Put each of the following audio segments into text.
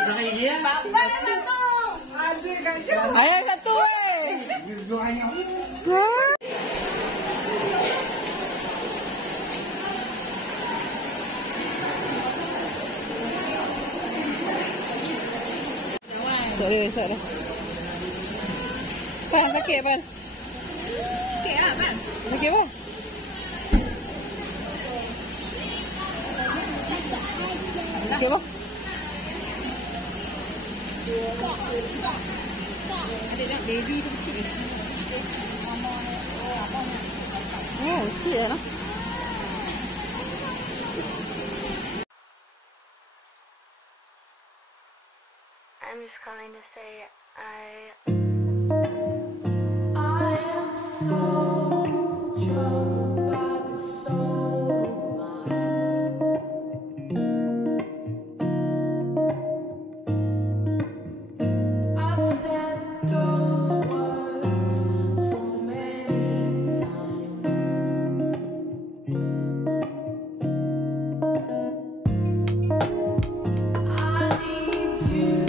Bapak satu. Ada kat. Ayah satu Tak ada. Pan, sakit Pan? Okey ah, Mak. Sakit apa? Sakit apa? Ada dah baby tu kecil. Oh, kecil lah. I'm just calling to say I am so troubled by the soul of mine. I've said those words so many times. I need you.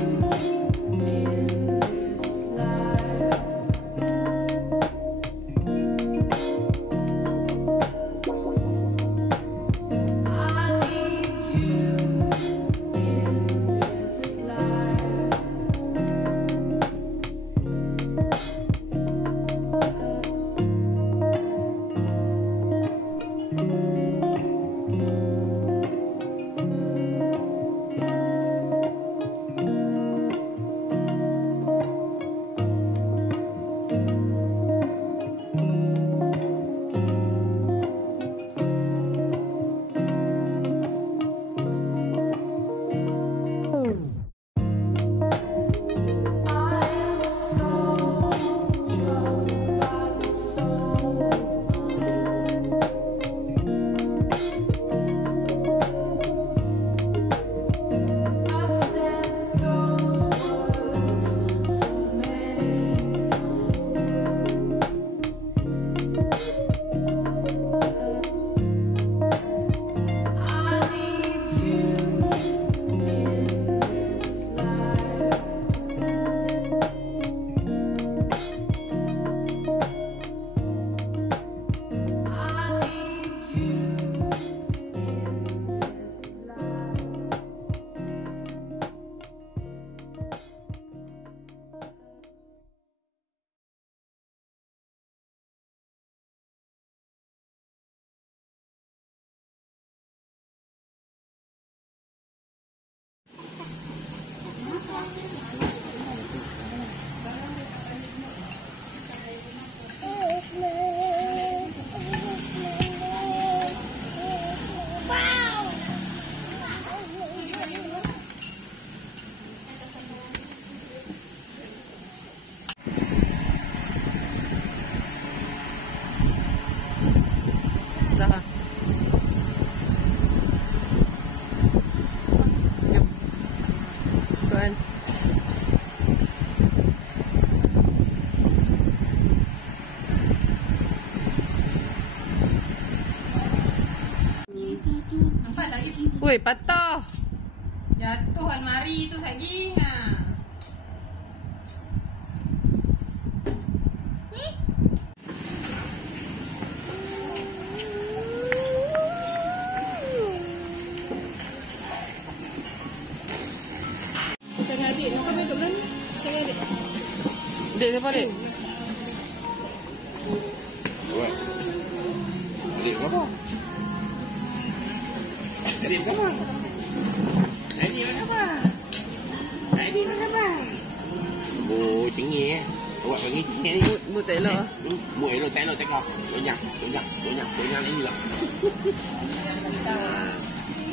Woi, patah. Jatuh almari tu lagi. Ha. Cari adik, nak sampai duduk mana? Cari adik. Adik siapa adik? Adik apa? Adik apa? Adik apa? Adik apa? Oh, cengih. Awak bagi cengih ni. Mu tak elok. Mu elok tak elok tengok. Banyak lagi lah.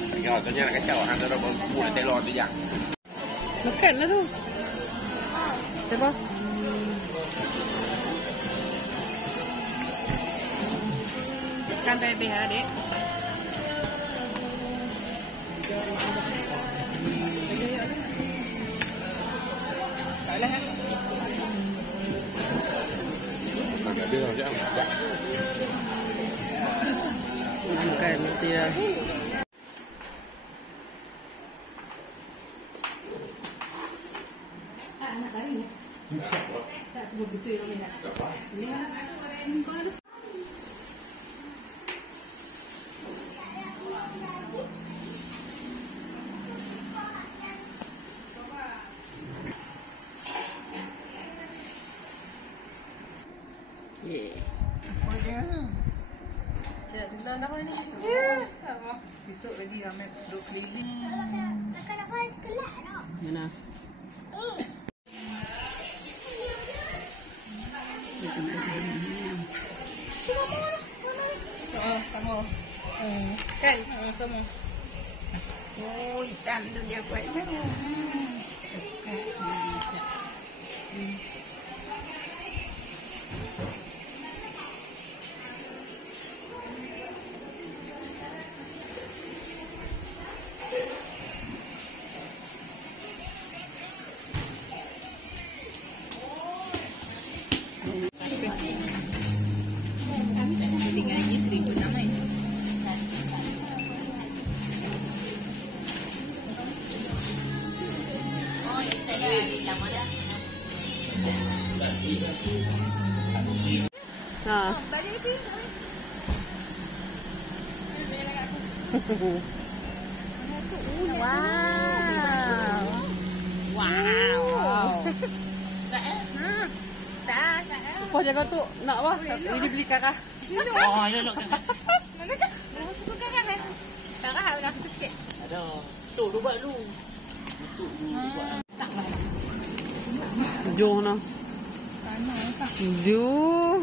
Tengok, tanya nak kacau. Hang dah mu nak telur tu yang. Makan lah tu. Siapa? Makan bebe adik. Taklah. Agak dia lah jap. Makan nanti lah. nak tarik. Satu betul orang nak. Ini mana? Cik, senang dah ni. Besok lagi ramai duduk keliling. Mana? Sama. Kan? Sama. Oh, hitam tu dia buat. Ha. Wow. Wow. Apa jaga tu? Nak apa? Ini beli kakak. Oh, ada nak. Mana tu? Suka kakak kan? Kakak nak suka sikit. Ada. Tu buat dulu. Jom nak. Jom.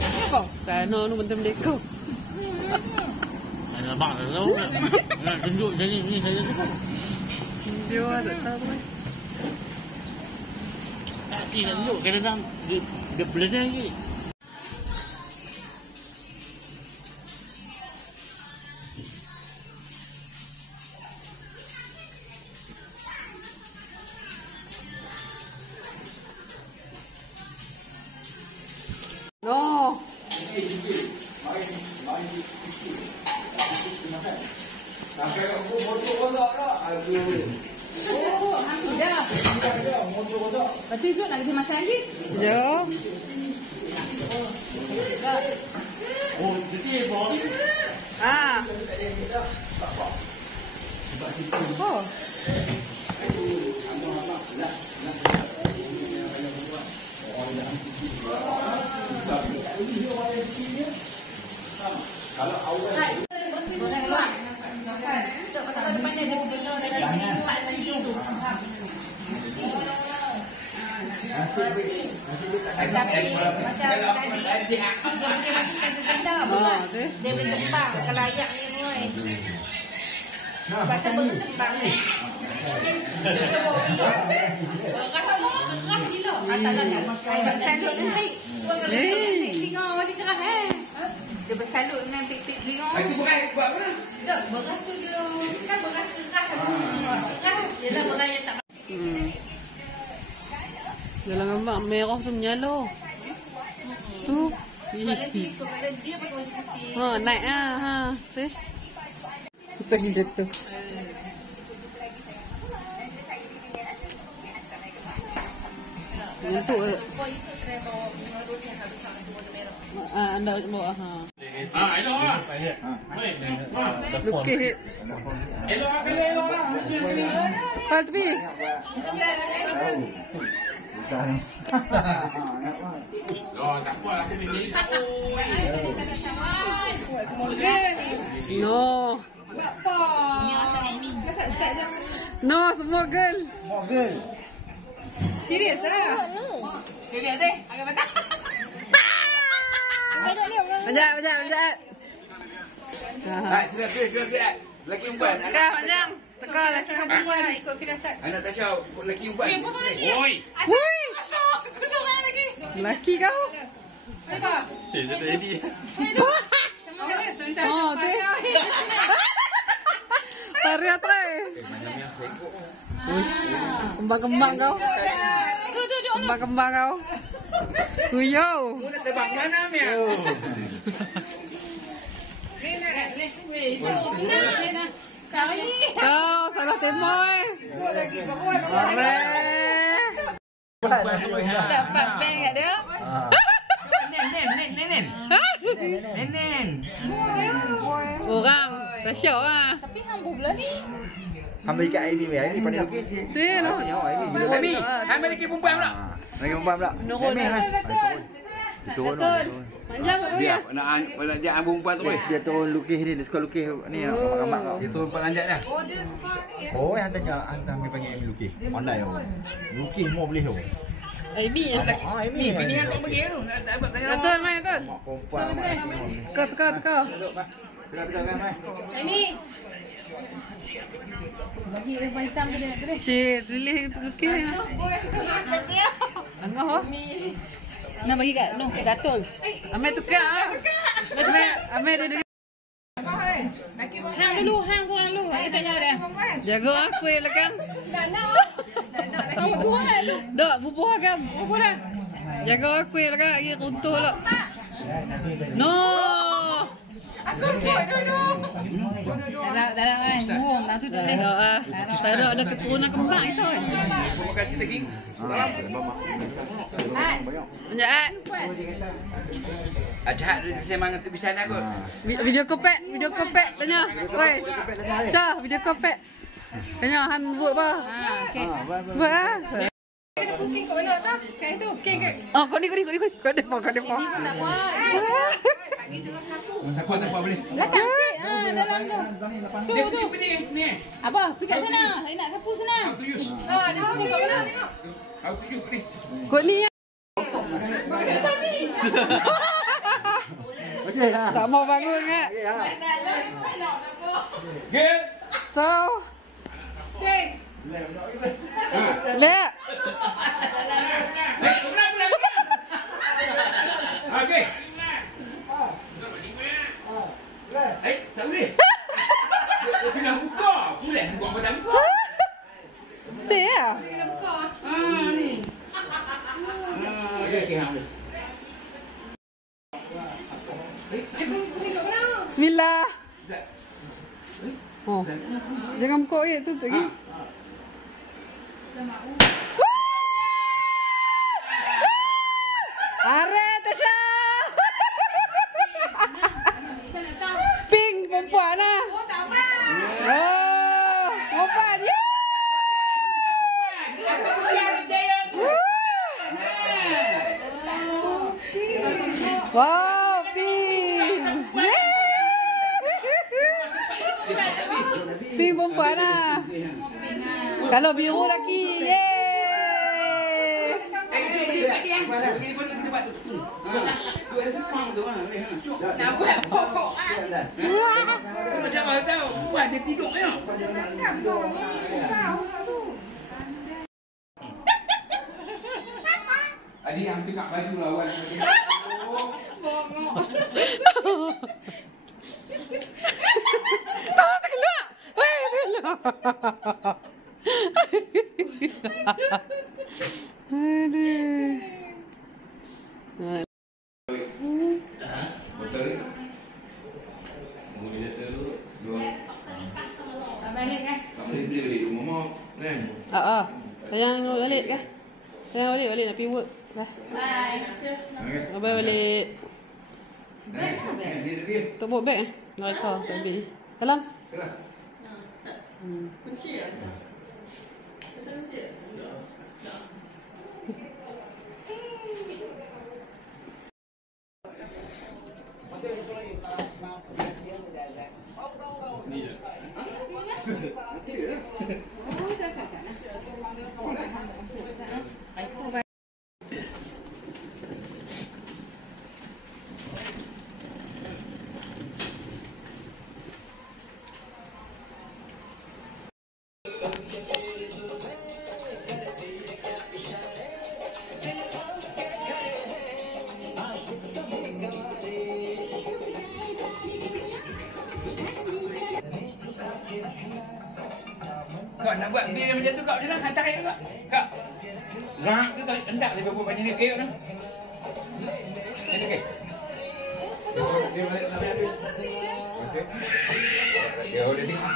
Apa? Sana tu benda mereka. Ada bang tu. Nak tunjuk jadi ni saya tu. Dia ada tahu. Tak kira tunjuk kadang-kadang dia blend lagi. No. Oh, hampir dah. Lepas tu Zul nak kasi makan lagi? Jom. Oh, jadi bol. Ah. Oh. Kalau awal Tapi macam tadi dia masukkan ke gendam. Dia boleh tembang kalau ayak ni boy. Lepas tu pun tembang ni. Kerah gila. Dia bersalut nanti. Tengok macam kerah Dia bersalut dengan tik-tik tengok. itu bukan buat apa? Tak, beras tu dia kan beras kerah kerah. Yelah orang yang tak Dalam gambar merah tu menyala. Tu. dia pakai baju putih. Ha, naik ah. Ha, tu. Kita pergi jatuh. Untuk anda bawa ha. Ah, elok ah. Lukis. Elok ah, kena elok lah. Pak tepi. Oh, tak apa aku ni jadi tak No. Apa? Ni asal ni. Kakak set dah. No, semua girl. Serius lah. Biar deh, agak patah. Banyak. Tak, sudah. Lelaki umpan. Teka, panjang. Teka, laki Perempuan ikut firasat. Anak tak tahu lelaki umpan. Pasal lagi. Oi. Wui. Kosong lagi. Laki kau. Apa? Saya tak jadi. Sama ada tulisan. Oh, tu. Tarik tre. Ush. Kembang-kembang kau. Kembang-kembang kau. Huyo. Nak terbang mana ni? Kau ni. Kau salah tembak Dapat bank kat dia. Nen. Orang tak syok lah. Tapi hamba pula ni. Hamba ikat Amy weh. Amy pandai lukis je. Tu lah. Ami, ambil lagi perempuan pula. Lagi perempuan pula. Turun betul. Turun. Manjang kat Dia dia. nak dia perempuan tu boleh. Dia turun lukis ni. Dia suka lukis ni. Gambar kau. Dia turun pelanjat dah. Oh, yang tanya Amy panggil Amy lukis. Pandai oh. Lukis semua boleh oh. Amy lah. Amy. Bini yang tak pergi tu. Tak apa tanya. Betul mai betul. Perempuan. Teka. Tengah mai. Amy. Bagi dia hitam ke dia? Cik, tulis lukis. Angah oh. Nak bagi kat Gatul. Amir tukar. Amir dia. Hang seorang dulu. Kita tanya dia. Jaga aku yang belakang. Nak. Kamu tuan tu. Dak, bubuh agam. Bubuh dah. Jaga aku yang belakang lagi runtuh lah. No. Aku buat dulu. Dah kan. Burung dah tu tak boleh. Tak ada keturunan kembang itu kan. Terima kasih lagi. Penjahat. Jahat dia sembang tu bisa nak kot. Video kopek tanya. Woi. Syah, video kopek. Tanya han buat apa? Okey. Buat ah. Kena pusing kau nak tak? Kat itu. Okey. Oh, kau ni. Kau ada apa? Tak buat. Tak apa boleh. Belakang sikit. Dalam tu. Tu. Ni. Apa? Pergi kat sana. Saya nak sapu sana. Dia pusing kat mana tengok. How to use ni. Kau ni. Okey ha. Tak mau bangun ke? Okey ha. Gel. Tahu. Sing. Lek. Okey. Tak boleh. Dia kena buka. Boleh buka pada buka. Betul ya? Ni. Okey, ambil. Bismillah. Oh. Jangan buka ayat tu lagi. Are Tasha. Pink perempuan lah. Oh, tak apa. Oh, perempuan. Wow, pink. Pink perempuan lah. Kalau biru lagi. Nak buat pokok ah. Macam mana tahu? Buat dia tidur ya. Macam tu. Adik yang tengok baju lawan. Tahu terkelak. Weh, terkelak. Aduh. Betul. Mungkin dia tu dua. Balik kan? Tak boleh beli rumah kan. Sayang balik kan? Sayang balik nak pergi work. Dah. Bye. Balik. Dia. Tak bawa beg eh? Nggak tahu, tak ambil. Dalam? Kelah. Kunci ya? Ada kunci ya? Kau nak buat bil macam tu kau je lah. Hantar air kau. Kau. Gerak tu tarik hendak lebih berapa banyak kek tu. Ini okey. Dia balik habis. Okey. Dia udah tengok.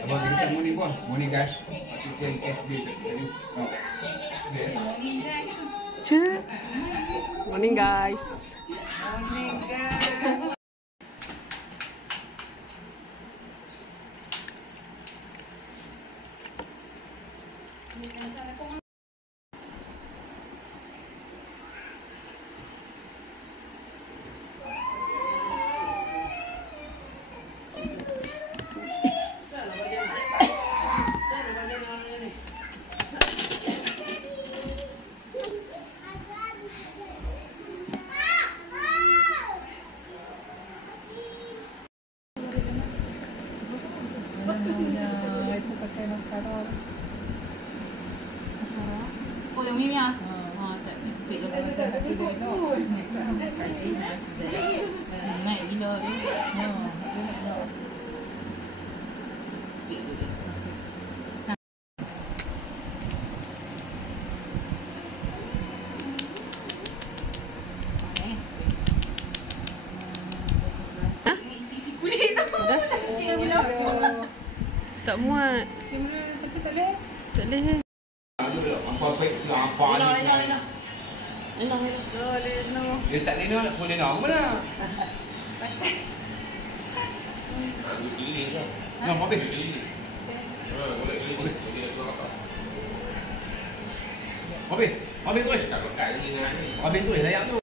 Abang kita muni pun. Muni gas. Masih sen SB tu. Jadi. Morning guys. Oh, yang ni ya. Saya pikir naik gila. Isi kulit tu. Tak muat. Tak boleh. Apa baik tu apa ni? Dia tak lena nak boleh nak mana? Nak apa be? Apa tu? Apa tu layak tu?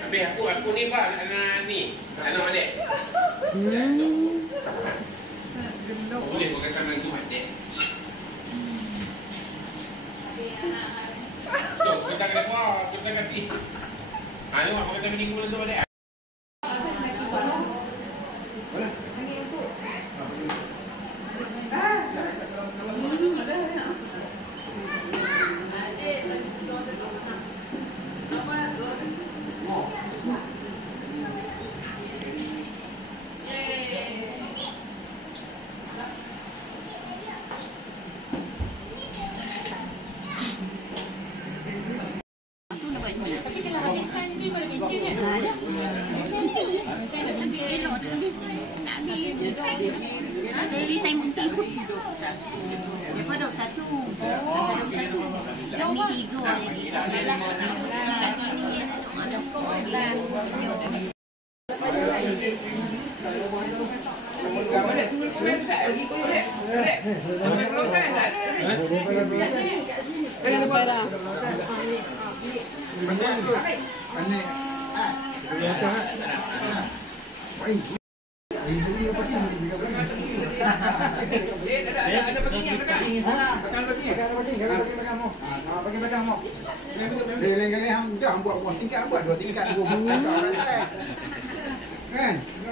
Tapi aku ni pak ni anak adik. Boleh bukan sama tu adik. So, kita kena buat, kita kena Ayo, apa kata minggu bulan tu adik? Tapi kalau habis sign ni boleh mencin kan? Ada. Elok tu nak habis. Jadi sign munti tu. Dia produk satu. Produk satu. Yang ni tiga lagi. Kat sini ada kos lah. Jangan lupa dah.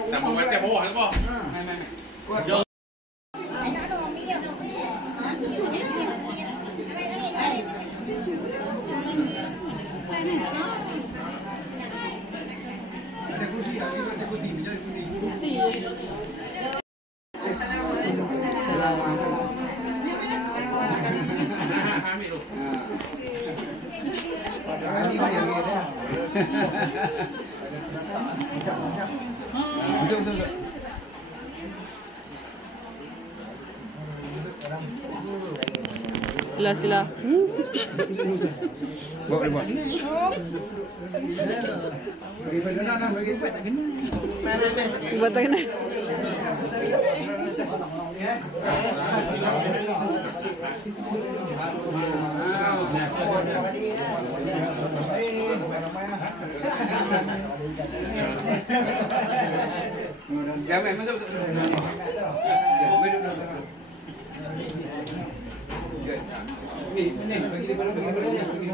Tambah batas bawah tu apa? Anak tu orang minyak tu. Cucu dia. Ada kursi, ada kursi, mencari kursi. Kursi. Ambil tu. Ini yang dia. Betul. Sila. Bawa dia buat. Bagi pada nak bagi buat tak kena. Buat tak kena. Ya, masuk betul. Ni, bagi dia bagi.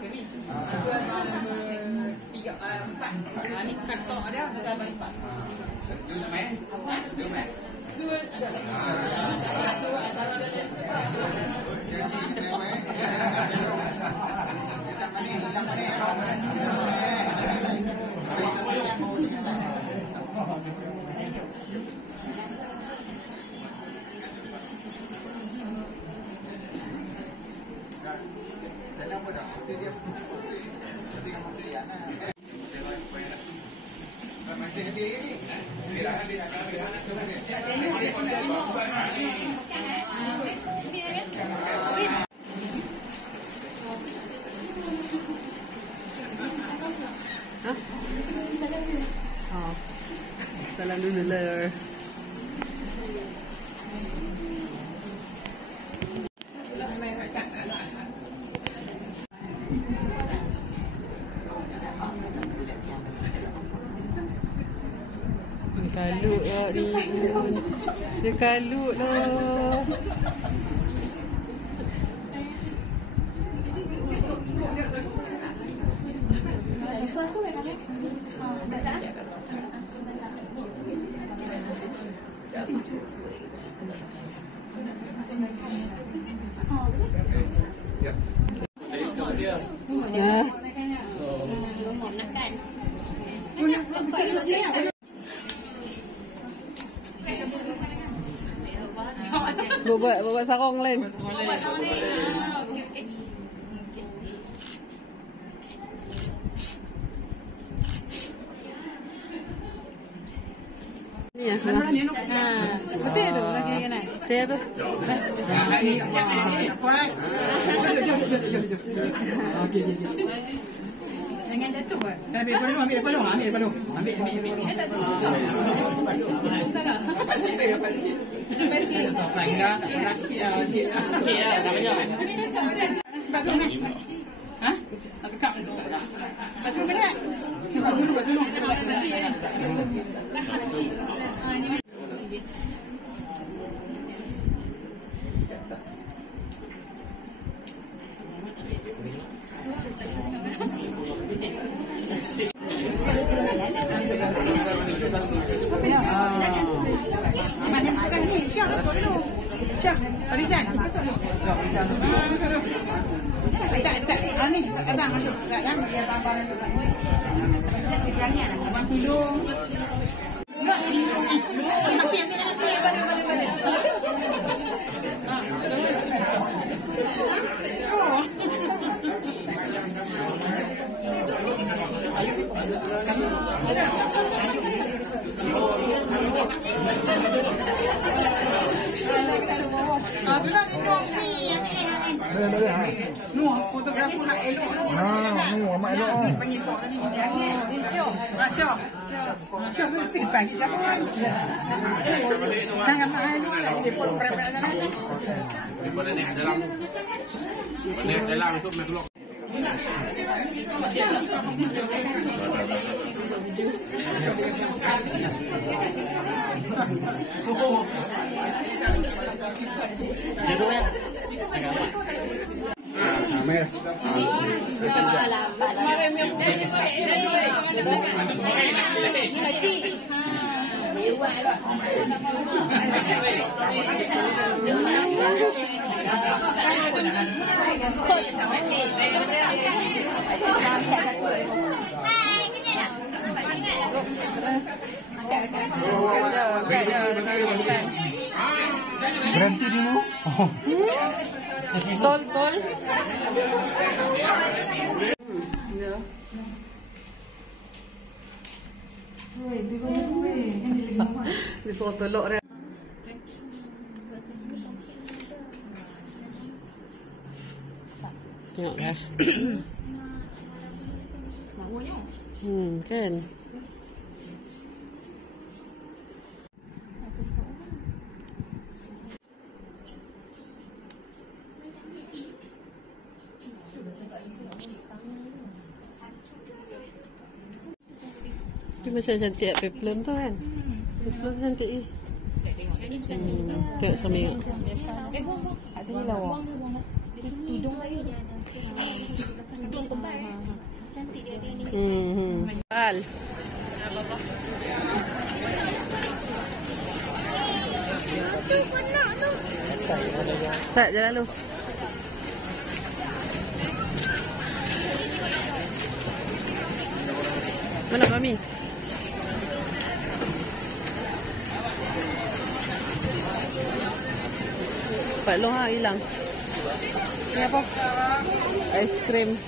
Kami. Tuan nombor 4. Ni kakak dia tuan nombor 4. Tu nak main? Tu main. Tuan ada Salam dulu lah. Kalut lah ni. Dia kalut lah. Buat sarong lain. Ni ya. Betul tu lagi kan? Betul tu. Okey. Jangan jatuh kan? Ambil balon. Ambil. Dapat sikit. Sayang dah, tak sikit lah, tak banyak. Lepas tu mana? Ha? Nak tekap. Lepas tu mana? Lepas tu. Mana masukkan ni? Syah masuk dulu. Syah, Rizal. Masuk dulu. Masuk dulu. Tak. Ni, abang masuk. Tak kan? Biar abang masuk. Jangan. Abang hidung. Enggak, hidung ni. Ambil. Bila lindung ni Nuh, fotografer nak elok tu. Nuh, amat elok. Panggil kok tadi. Syah. Syah mesti dipanggil siapa kan? Jangan nak elok lah. Dia pun berat-berat sana. Daripada naik dalam. Naik dalam itu main keluar. Berhenti dulu. Tol. Di foto lok dah. Tengok kan. Kan. Dia macam cantik peplum tu kan. Peplum tu cantik ni. Tengok sambil. Ada ni lawa. Hidung air. tudung kembar. Cantik dia ni. Al. Tu kena tu. Sat jalan lu. Mana Mami? Pak Long ha hilang. Ni apa? Ais krim.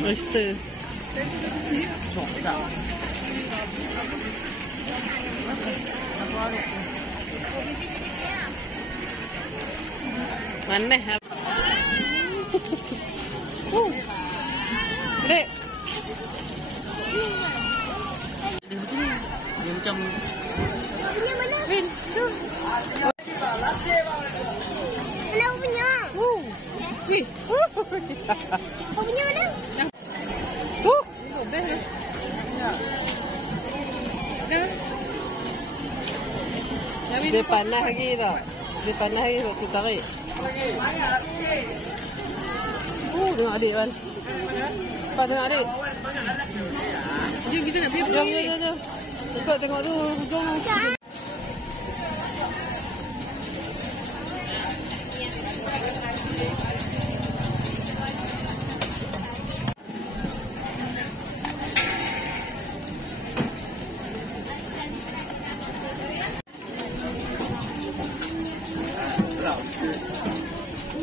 Oyster. Mana? Dek. Dia macam Punya mana? Win. Mana punya? Wih. Kau punya mana? Dah. Dia panas lagi tau. Dia panas lagi waktu tarik. Tengok adik Wan. Pak tengok adik. Jom kita nak pergi. Jom. Cepat tengok tu hujung tu.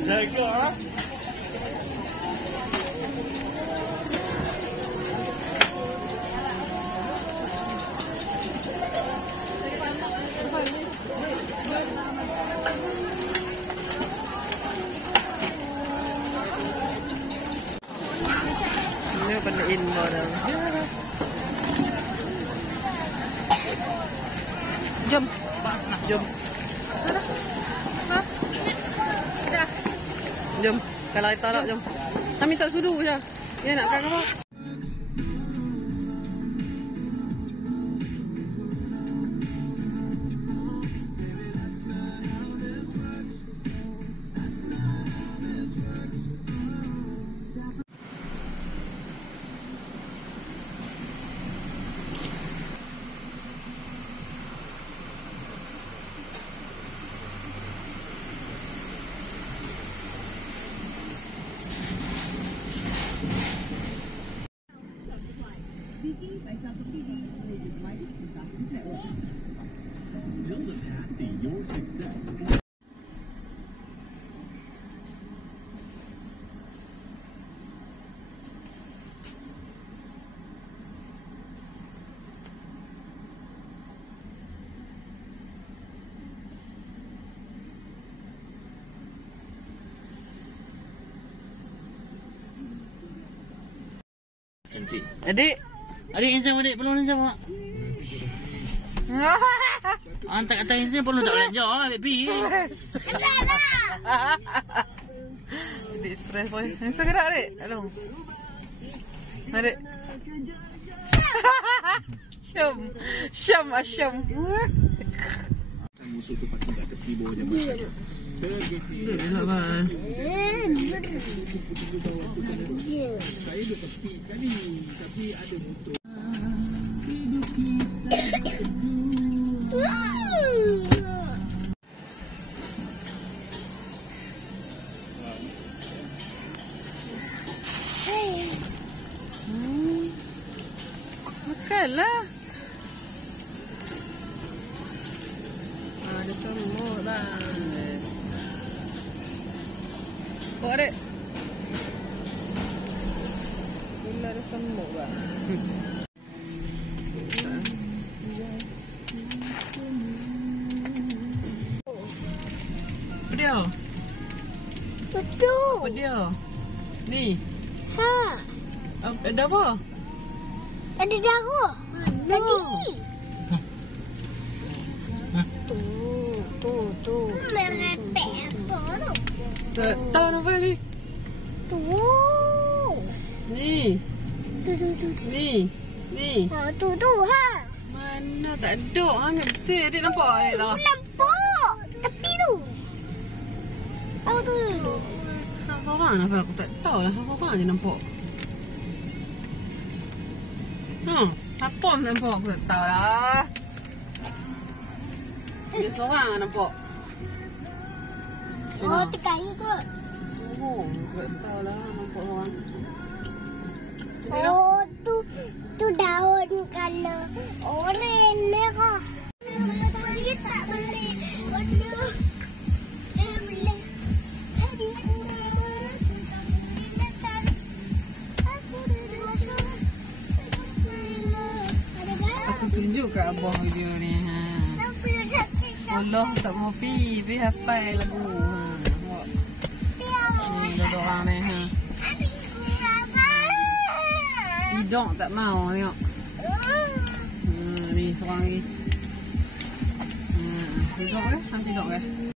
Jaga. Ini panein mo dah. Jom. Jom. Kalau kita nak jom. Kami tak sudu je. Ya nak kan apa? Build a path to your success. Cantik. Adik. Adik handsome adik, belum handsome mak. Hantar kata handsome belum tak belanja baby. Adik stres boy. Handsome gerak adik? Halo. Adik. Syam. Musuh tu patut kat tepi bawah jambatan. Dia nak bang. Saya duduk tepi sekali tapi ada motor. Makanlah. Ada semut bang. Kok adik? Gila ada semut bang. Apa dia? Betul. Apa dia? Ni. Ha. Ada apa? Ada darah. Tadi. Tu. Merepek apa tu? Tak tahu apa ni. Tu. Ni. Ni. Ni. Tu ha. Mana tak ada. Hang betul adik nampak adik lah. Nampak. Tepi tu. Apa tu? Hang korang nampak aku tak tahu lah. Hang korang je nampak. Siapa nampak aku tak tahu lah. Dia seorang nampak. Oh, terkaya kot. Oh, aku tak tahu lah nampak orang. Oh, tu daun kalau oren merah. Beli tak beli? Warna. Beli. Aku tunjuk kat abah video ni. Allah tak mau pi hafal lagu. Ni duduk orang ni. Tidak tak mau tengok. Ni seorang ni. Tidur ke? Tidur ke?